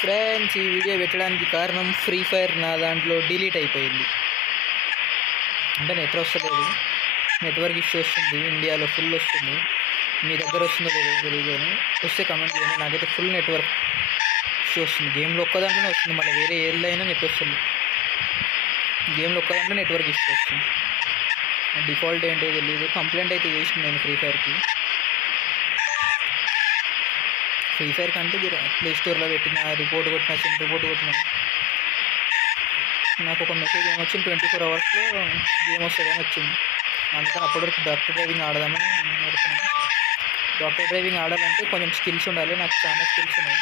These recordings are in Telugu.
ఫ్రెండ్స్, ఈ వీడియో పెట్టడానికి కారణం ఫ్రీ ఫైర్ నా దాంట్లో డిలీట్ అయిపోయింది. అంటే నెట్వర్క్ ఇష్యూ వస్తుంది. ఇండియాలో ఫుల్ వస్తుంది. మీ దగ్గర వస్తుందో లేదో తెలియదు, అని వస్తే కమెంట్ చేయండి. నాకైతే ఫుల్ నెట్వర్క్ ఇష్యూ వస్తుంది. గేమ్లో ఒక్క దాంట్లోనే వస్తుంది, మళ్ళీ వేరే ఏళ్ళలో అయినా నెట్ వస్తుంది. గేమ్లో ఒక్క దాంట్లో నెట్వర్క్ ఇష్యూ వస్తుంది. డిఫాల్ట్ ఏంటో తెలియదు. కంప్లైంట్ అయితే చేసింది నేను ఫ్రీ ఫైర్కి అంటే ప్లే స్టోర్లో పెట్టిన, రిపోర్ట్ కొట్టిన, రిపోర్ట్ కొట్టిన. నాకు ఒక మెసేజ్ ఏమొచ్చింది, 24 అవర్స్లో గేమ్ వస్తుందని వచ్చింది. అందుకని అప్పటివరకు డాక్టర్ డ్రైవింగ్ ఆడదామని అనుకున్నాను. డాక్టర్ డ్రైవింగ్ ఆడాలంటే కొంచెం స్కిల్స్ ఉండాలి. నాకు చాలా స్కిల్స్ ఉన్నాయి,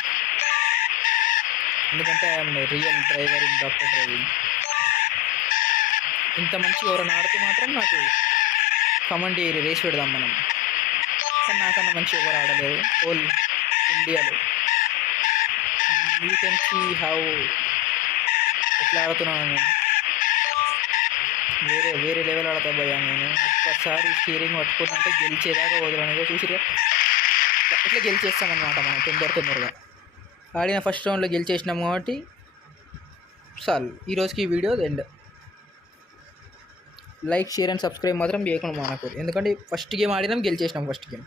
ఎందుకంటే I'm real driver in doctor driving. ఇంత మంచి ఎవరైనా ఆడితే మాత్రం నాకు కమెంట్ రేస్ పెడదాం మనం. కానీ నాకన్నా మంచి ఎవరు ఆడలేదు హోల్ ఇండియాలో. యూ కెన్ సీ హౌ ఎట్లా ఆడుతున్నాను నేను. వేరే లెవెల్ ఆడతా భయ్యా నేను. ఒక్కసారి స్టీరింగ్ పట్టుకున్నంటే గెలిచేదాకా వదలనేదో చూసిగా ఇట్లా గెలిచేస్తామన్నమాట మనం తొందరగా. ఆడిన ఫస్ట్ రౌండ్లో గెలిచేసినాం కాబట్టి చాలు. ఈరోజుకి ఈ video end. Like, share and subscribe మాత్రం చేయకుండా మనకు, ఎందుకంటే ఫస్ట్ గేమ్ ఆడినాం, గెలిచేసినాం ఫస్ట్ గేమ్.